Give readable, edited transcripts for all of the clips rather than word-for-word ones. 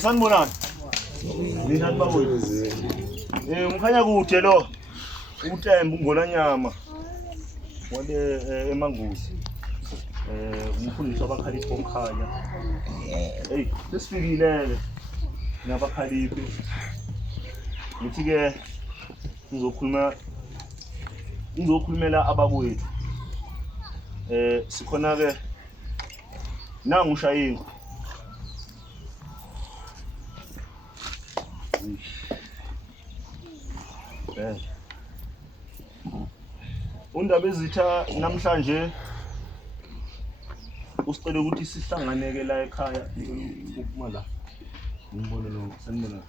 Sanibonani. Nina babuye. Ngikhanya kude lo. Utembu ngolanyama. Wale emangusi. Umfundisi wabakhaliphi omkhanya. Hey, sesifikile nabakhaliphi. Ngithi ke ngizokhulumela abakwethu. Sikhona ke nangu ushayingo. Undaba ezitha namhlanje usicela ukuthi sihlanganeke la ekhaya ukuphuma la ngibone lo sanibona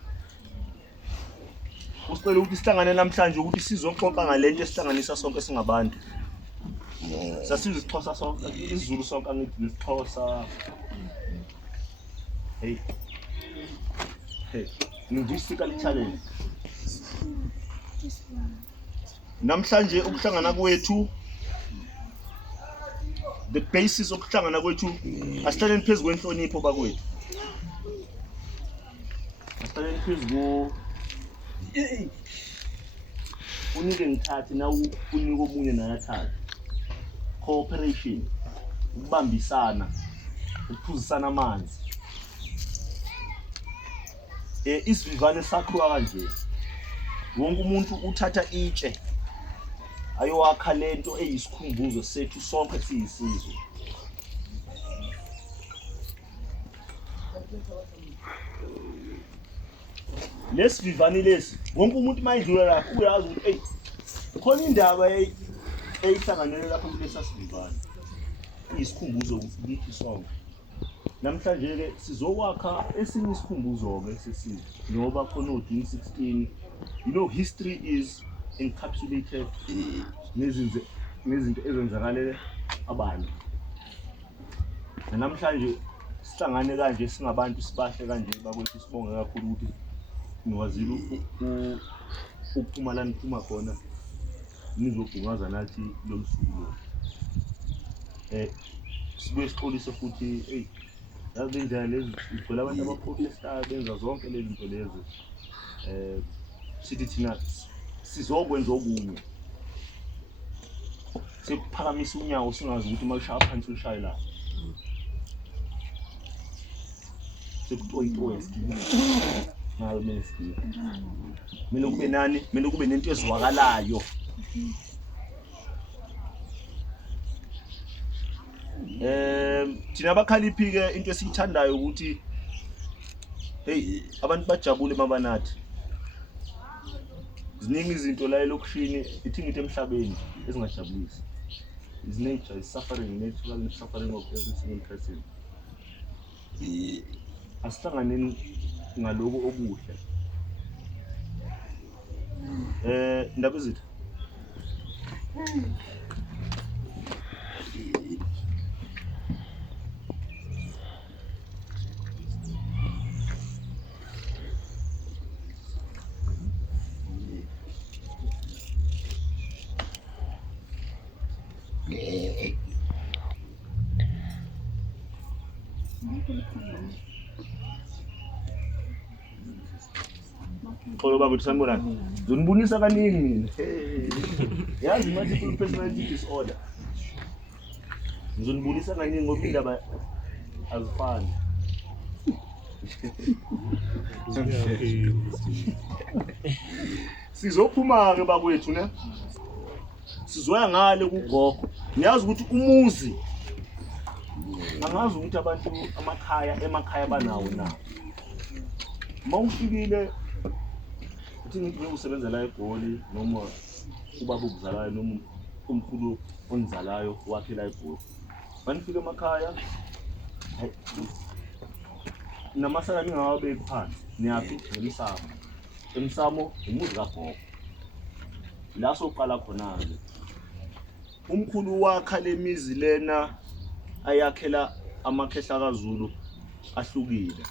usicela ukuthi sihlangane namhlanje ukuthi sizoxoxa ngalento esihlanganisa sonke singabantu sasizwe isixhosa sonke isiZulu sonke angithi isixhosa hey linguistically challenge namhlanje ukuhlangana kwethu the basis okuhlangana kwethu asihlaleni phezulu kwenhlonipho bakwethu asihlaleni phezulu unike ngithathe na unika omunye naye athathe cooperation ukubambisana ukuphuzisana amanzi isivivane sakhiwa kanje wonke umuntu uthatha itshe ayowakha lento eyisikhumbuzo sethu sonke siyisizwe lesivivane lesi wonke umuntu mayidlula lapho uyazi ukuthi khona indaba eyihlanganele lapho kulesasivivane isikhumbuzo ukuthi sonke namhlanje ke sizokwakha esinye isikhumbuzo ke sesizwe ngoba khona uDini 16 you know history is encapsulated nezinto ezenzakale abantu namhlanje sihlangane kanje singabantu sibahle kanje bakwethu sibonge kakhulu ukuthi niwazile ukuphuma la niphuma khona nizobungaza nathi lo msuku lo. Sibuye sixolise futhi yazi indlela lezi igcwele abantu abaprofestayo benza zonke lezi zinto lezi. Sithi thina sizokwenza okunye. Sekuphakamisa unyawo singazi ukuthi mawushaya phansi ushaye la. Sekutoyitoya isikini. Ngayo mesikini. Mina kube nani? Mina kube nento ezwakalayo. Thina abakhaliphi ke into esiyithandayo ukuthi abantu bajabule mabanathi. Ziningi izinto la elokushini ithi ngithi emhlabeni ezingajabulisi. Is nature is suffering, natural suffering of every single person. Asihlanganeni ngaloko okuhle. Ndaba izitha. Xolo baba usanibona ngizonibonisa kaningi mina. Yazi multiple personality disorder. Ngizonibonisa kaningi ngoba indaba azifani. Sizophuma ke bakwethu ne. Sizoya ngale kugogo. Niyazi ukuthi umuzi angazi ukuthi abantu emakhaya banawo na. Mawufikile uthi ngithi usebenza la eGoli noma ubaba ukuzalayo noma umkhulu onizalayo wakhe la eGoli. Banifika emakhaya namasala ningawabeki phansi niyaphi ngemisamo. Emsamo umuzi kagogo. La soqala khona ke. Umkhulu wakhe lemizi lena ayakhela amakhehla kaZulu ahlukile.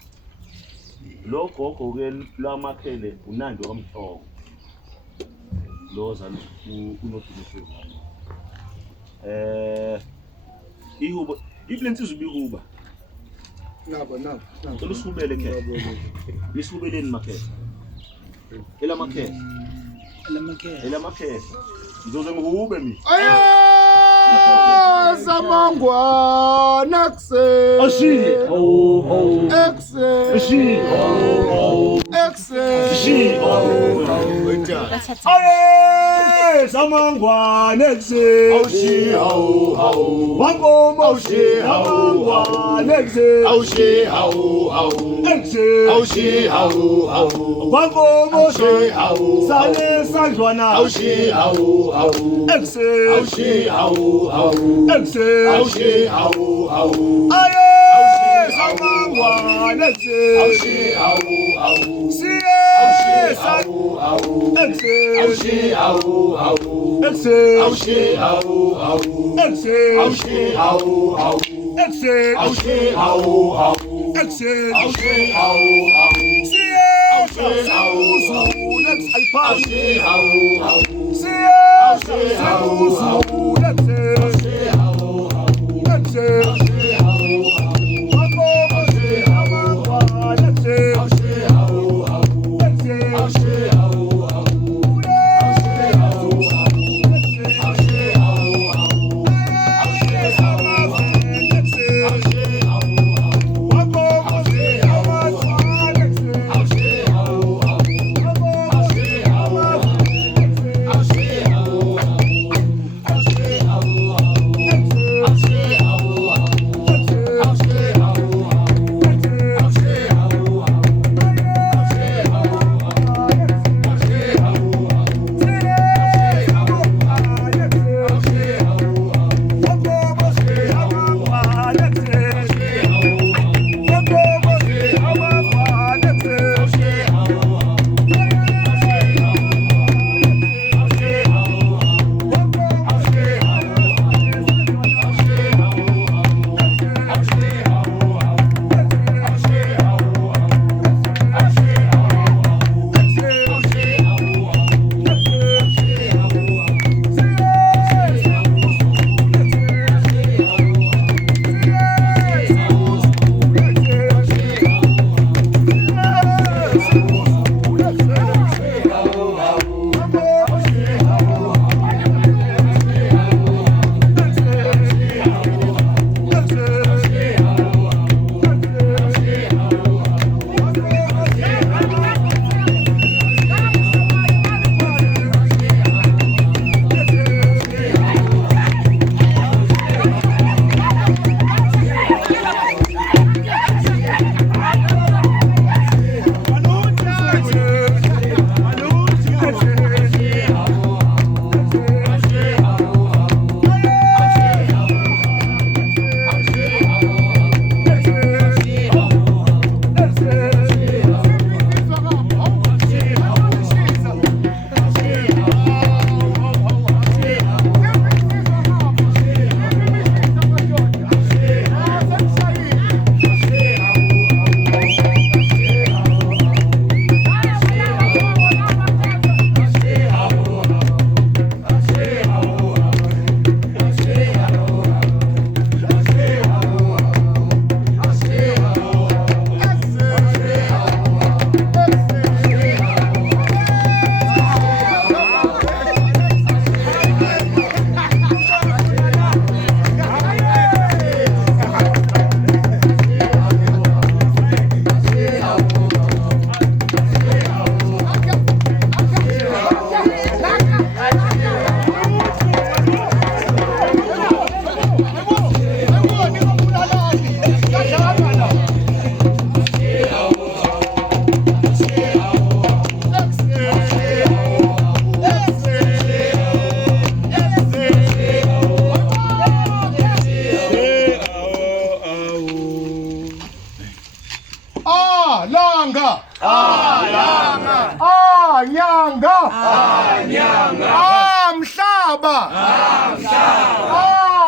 Lo gogo ke lwamakhele unandi wamhloko. Loza unodumiswe. Ihubo iplensizwe bihuba. Nabo. Ulusubele ke. Lisubeleni makhehla. Elamakhe. Ngizoze ngihube mina. Zamangwa nakse. Zamangwa nekse. Wangomo zamangwa nekse. Wangomo sale sanjwana.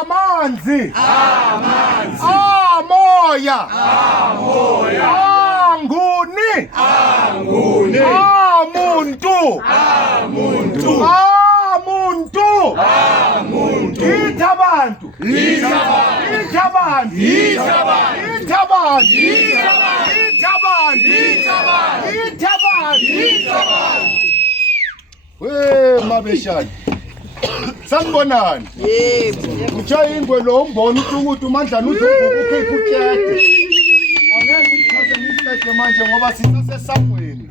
amanzi, amoya, anguni, amuntu, ithabantu, mabeshani sanibonani ngitshaya ingwe lo umbona ukuthi umandla uzokhipha ukete angeke ngithathe ngihleke manje ngoba sisasesangweni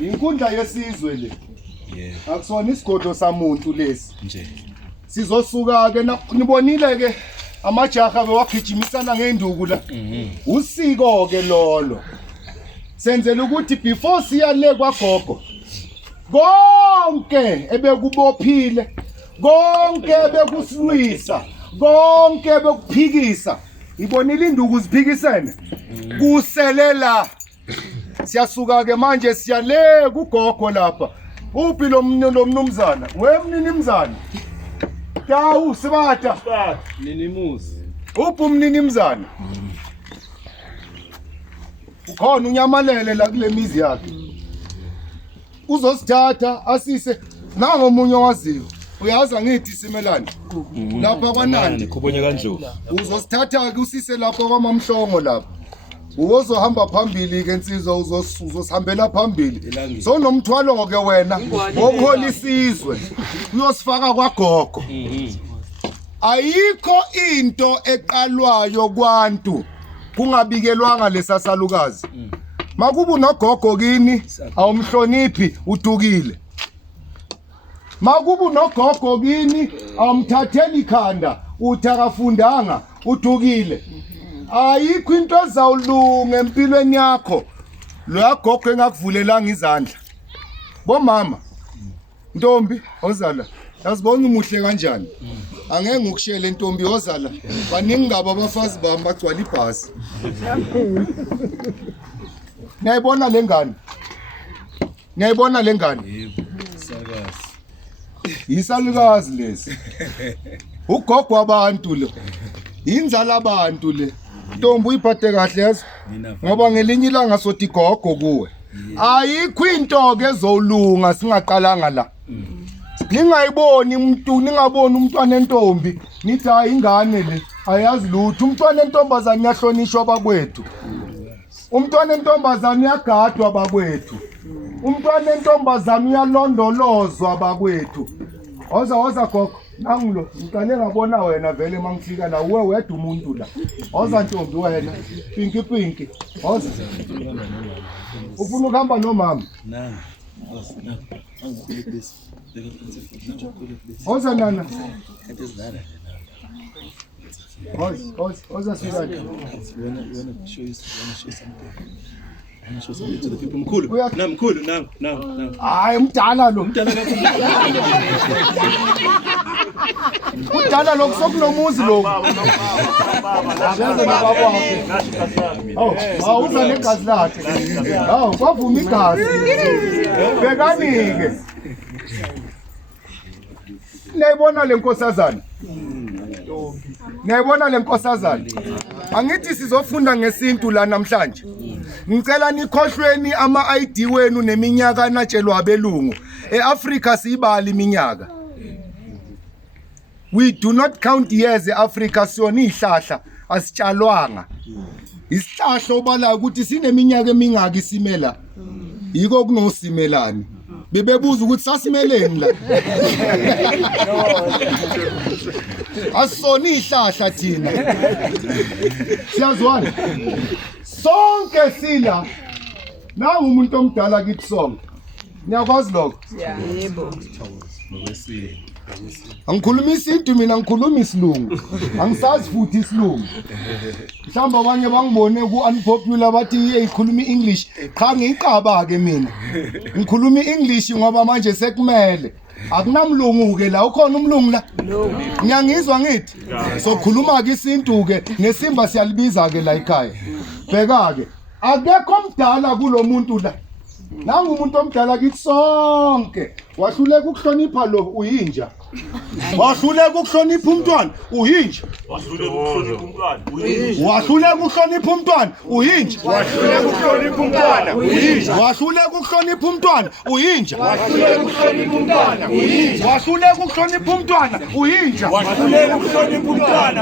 inkundla yesizwe le akusona isigodo samuntu lesi nje sizosuka ke nibonile ke amajaha bewagijimisana ngenduku la usiko ke lolo senzela ukuthi before siya le kwagogo konke ebekubophile konke ebekusilwisa konke ebekuphikisa ibonile induku ziphikisene kuselela siyasuka ke manje siya le kugogo lapha uphi lo mnumzana wemnini mzana Tawu sibata Ninimuzi uphi umnini mzana ukhona unyamalele la kule mizi yakhe uzosithatha asise nango omunye waziyo uyaza ngithi simelane lapha kwanandi khubonye kanjalo uzosithatha ke usise lapha kwamamhlongo lapha uzohamba phambili ke insizwa uzosihambela phambili so nomthwalo ke wena okhola isizwe uyosifaka kwagogo ayikho into eqalwayo kwantu kungabikelwanga lesasalukazi makubu nogogo kini awumhloniphi udukile makubu nogogo kini awumthatheli ikhanda uthakafundanga udukile ayikho into ezawulunga empilweni yakho lo yagogo engakuvulelanga izandla bomama ntombi ozala yazibona umuhle kanjani angeke ngikushele ntombi ozala baningi ngabo abafazi bami bagcwala ibhasi niyayibona lengane niyayibona lengane isalukazi lesi ugogo wabantu le inzala abantu le ntombi uyiphathe kahle yazo ngoba ngelinye ilanga sothi gogo kuwe ayikho into ke ezolunga singaqalanga la ningayiboni ningaboni umntwana entombi nithi hayi ingane le ayazi lutho umntwana entombazane uyahlonishwa abakwethu umntwana entombazane uyagadwa abakwethu umntwana entombazane uyalondolozwa abakwethu oza gogo nangulo ngicale ngabona wena vele mangifika la uwe wedwa umuntu la oza ntombi wena pinki oza ufuna ukuhamba nomama nani oza nana oza sibani mkhulu hayi mdala lo kudala lo kusokunomuzi lo abenze nababo uza negazi lakhe kwavuma igazi bekanike niyayibona le nkosazana niyayibona le nkosazana angithi sizofunda ngesintu la namhlanje ngicela nikhohlweni ama-ID wenu neminyaka anatshelwa abelungu eAfrika siyibali iminyaka we do not count years eAfrika siyona ihlahla asitshalwanga isihlahla obala ukuthi sineminyaka emingaki simela yiko kunosimelani bebebuza ukuthi sasimeleni la asona ihlahla thina siyazwana sonke sila nangu umuntu omdala kithi sonke niyakwazi lokho yebo angikhuluma isintu mina ngikhuluma isilungu angisazi futhi isilungu mhlawumbe abanye bangibone ku-unpopular bathi ikhuluma i-English cha ngiyiqaba ke mina ngikhuluma i-English ngoba manje sekumele akunamlungu ke la ukhona umlungu la ngiyangizwa ngithi sokhuluma ke isintu ke nesimba siyalibiza ke la ekhaya bheka ke akekho omdala kulo muntu la nangu umuntu omdala kithi sonke wahluleka ukuhlonipha lo uyinja. Wahluleka ukuhlonipha umntwana uyinja. Wahluleka ukuhlonipha umntwana. Wahluleka ukuhlonipha umntwana uyinja. Wahluleka ukuhlonipha umntwana. Wahluleka ukuhlonipha umntwana uyinja. Wahluleka ukuhlonipha umntwana. Wahluleka ukuhlonipha umntwana uyinja. Wahluleka ukuhlonipha umntwana.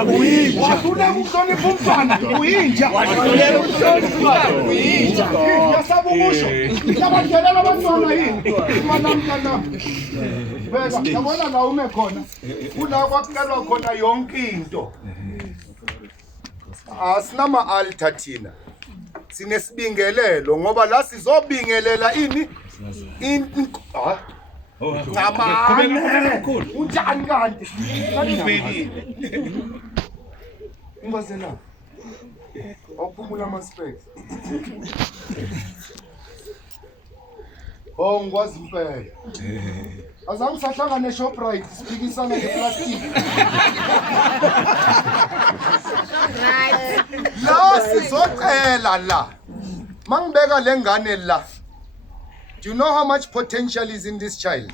Wahluleka ukuhlonipha umntwana uyinja. Wahluleka ukuhlonipha umntwana. Yasaba ukusho labangelela abantwana yini manamntana beka yabona la ume khona kula kwakuqalwa khona yonke into. Asinama altar thina sinesibingelelo ngoba la sizobingelela ini unjani kanti ingazela awuphumula ama-specs. Oh ngikwazi impela. Azange sahlangana eShoprite siphikisana ngeplastic. La sizocela la. Mangibeka lengane la. Do you know how much potential is in this child?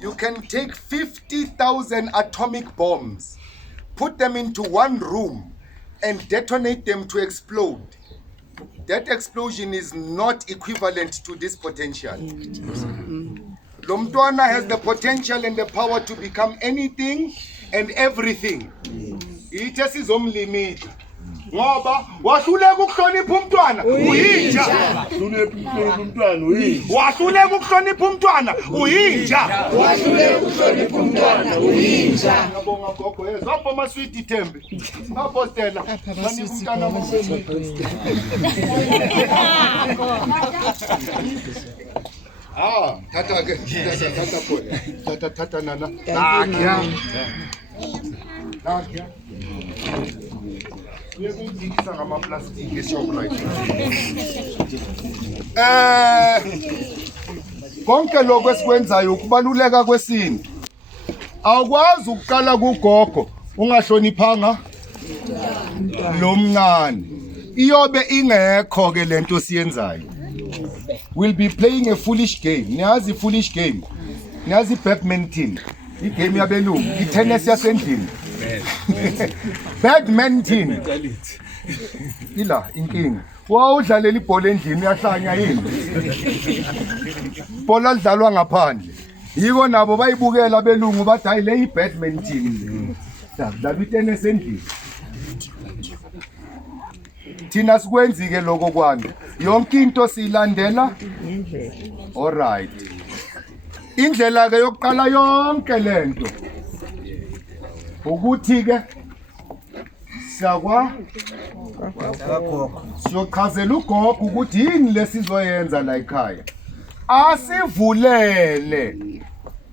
You can take 50,000 atomic bombs, put them into one room and detonate them to explode. That explosion is not equivalent to this potential. Lomtwana has the potential and the power to become anything and everything. It is his own limit. Ngoba wahluleka ukuhlonipha umntwana uyinja. Wahluleka ukuhlonipha umntwana uyinja. Wahluleka ukuhlonipha umntwana uyinja. Ngabonga gogo yezapho amaswiti Thembi. Apostela bani umntana wami. Tata ke tata pole. Tata nana. Nakya. Uyekuzikisa ngamaplastiki eShoprite. Konke lokho esikwenzayo ukubaluleka kwesinto. Awukwazi ukuqala kugogo ungahloniphanga lo mncane. Iyobe ingekho ke lento siyenzayo. We'll be playing a foolish game. Niyazi foolish game. Niyazi badminton. Igame yabelungu, itennis yasendlini. Badminton. Ila inkinga. Wawudlalela ibhola endlini yahlanya yini? Ibhola lidlalwa ngaphandle. Yiko nabo bayibukela abelungu bathi hayi le ibadminton. Dlala itennis endlini. Thina sikwenzike lokho kwami. Yonke into siyilandela indlela. All right. Indlela ke yokuqala yonke lento ukuthi ke siyochazela ugogo ukuthi yini lesizoyenza la ekhaya. Asivulele.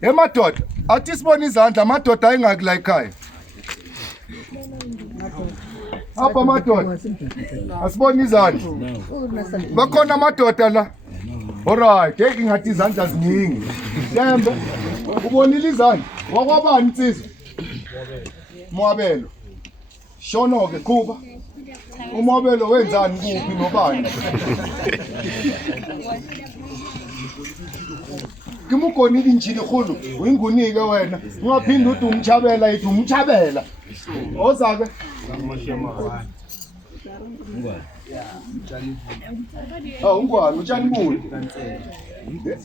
Emadoda, athi sibona izandla amadoda ayingaki la ekhaya. Apha amadoda. Asibona izandla. Bakhona amadoda la. Alright, ngathi izandla ziningi. Themba, ubonile izandla. Wakwabani insizwa? Mwabelo. Shono ke kuba. Umwabelo wenzani kuphi nobani? Kimukonile injini khulu, uyingunike wena. Ungaphindi uthi umchabela yithi umchabela. Oza ke. Ungwani utshani buni?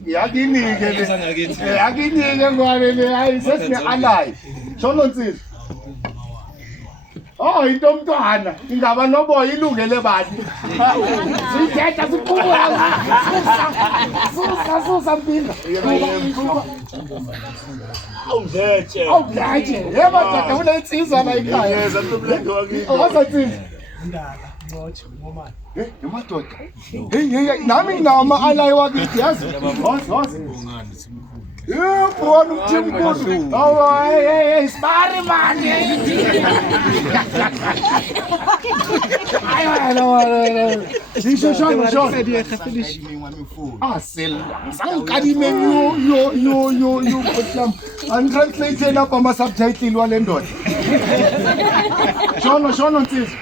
Yakinike le. Yakinike ngwane le hayi sesine alive. Shono nsizwa. Oh into mntwana ingaba noboya ilungele bani? Sithetha siqhubula. Susa mpinga. Awudletshe. Awudletshe. Yebo tata unensizwa la ekhaya. Yeza nomlendo wakini. Owasathini? Yamadoda. Hey nami nginawo alayi wakithi yazi. Wazi. Yebo umthimkhulu. Awu hey sibari manje. Ayo. Sishosho. Sel. Sangikadime yo kodlam. Untranslated lapha ama subtitle wale ndoda. Shono nsizwa.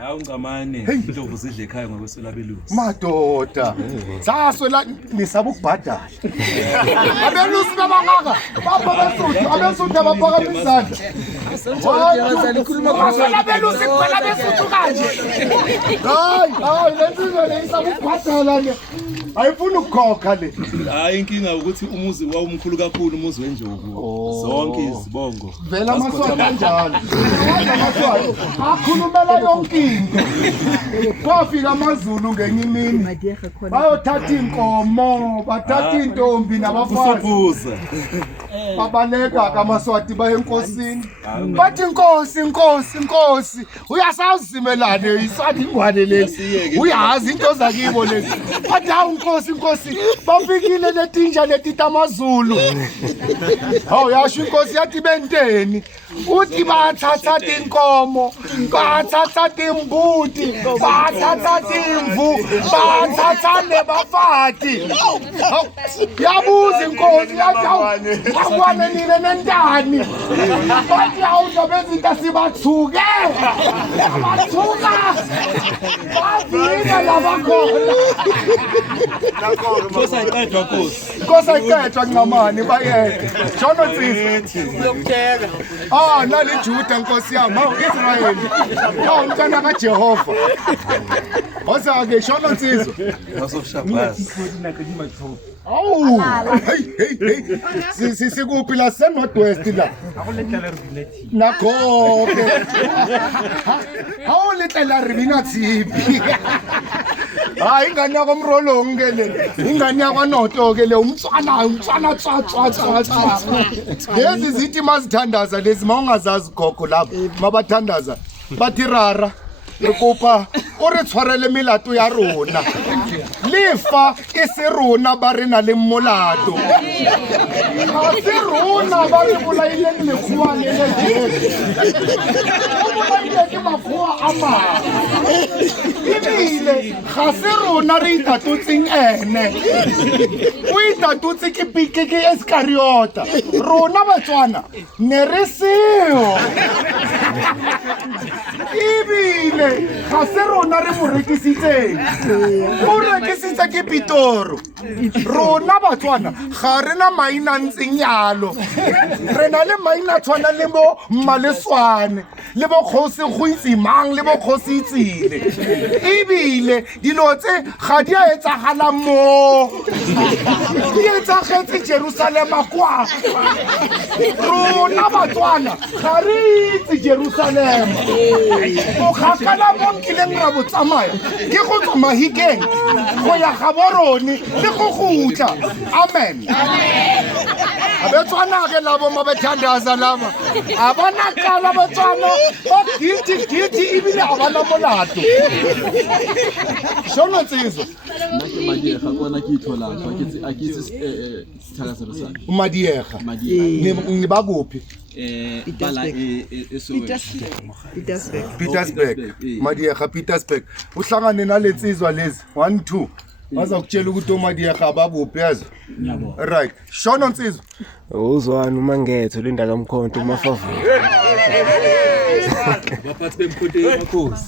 Hawu ungamane indlovu zidle ekhaya ngokweswela belusi. Madoda. Saswela nisaba ukubhadala. Abelusi babangaka. Abesuthu abaphakathi izandla. Waswela belusi kuphela besuthu kanje. Hayi lensizwa le isaba ukubhadala le. Ayifuna ukukhokha le. Hayi inkinga ukuthi umuzi wawumkhulu kakhulu umuzi wenjovu. Zonke izibongo. Vela amaswati kanjalo. Amaswati akhulumela yonke into. Kwafika amaZulu ngenye imini. Bayothatha inkomo, bathatha intombi nabafazi. Babaleka kamaswati baye enkosini. Bathi inkosi. Uyasazi simelane isandi ingwane lezi. Uyazi into zakibo lezi. Bathi hawu inkosi. Bafikile letinja letita amaZulu. Hawu yasho inkosi yathi benteni. Uthi bathatha inkomo, bathatha imbuti, bathatha imvu, bathatha nebafati. Yabuza inkosi yathi akwane nini nentani. Bathi awuza bezinto sibathuke. Bathuka. Bavina labakhona. Nkosi ayiqedwa nqamani bayeke. June23. Nali Juda nkosi yami, hawu Israyeli. Hawu umntana kaJehova. Oza-ke June23. Awu, hey. Sikuphi la Northwest la? Nakho-ke. Hawu letlela ribina tsiphi. Hayi ingane yakho Mrolongi ke le. Ingane yakho Noto ke le umtswana tsa. Lezi zithi mazithandaza lezi mawungazazi gogo lapha. Mabathandaza. Bathi rara. Ekopa o re tshwarele melato ya rona. Lefa e se rona ba re na le molato. Ha se rona ba re bolaile le lekgowa le le. O bolaile ke makgowa a mang. Ebile ga se rona re itatotseng ene. O itatotse ke Iskariota. Rona Batswana ne re seo. Ebile ga se rona re mo rekisitseng. O rekisitse ke Pitoro. Rona Batswana ga re na maina ntseng yalo. Re na le maina tshwana le bo Mmaleswane, le bo Kgosi go itse mang, le bo Kgosi Itsile. Ebile dilo tse ga di a etsagala mo. Di etsagetse Jerusalem kwa. Rona Batswana ga re itse Jerusalem. O khakala bonkileng ra botsamaya ke go tswa Mahikeng go ya Gaborone le go gutla. Amen. Abetswana ke labo mabethandaza laba. Abana kala Batswana ba guilty ibile abana molato. June23. Madiega kwana ke ithola a ke itse Izithakazelo sana. Madiega. Ni ba kuphi? Petersburg. Madiega Petersburg. Uhlangane naletsizwa lezi 1 2. Bazakutshela ukuthi oMadiega abakuphi yazi. Right. June23. Uzwana uma ngetho linda kamkhonto umafavu. Baphathi bemkhonto emakhosi.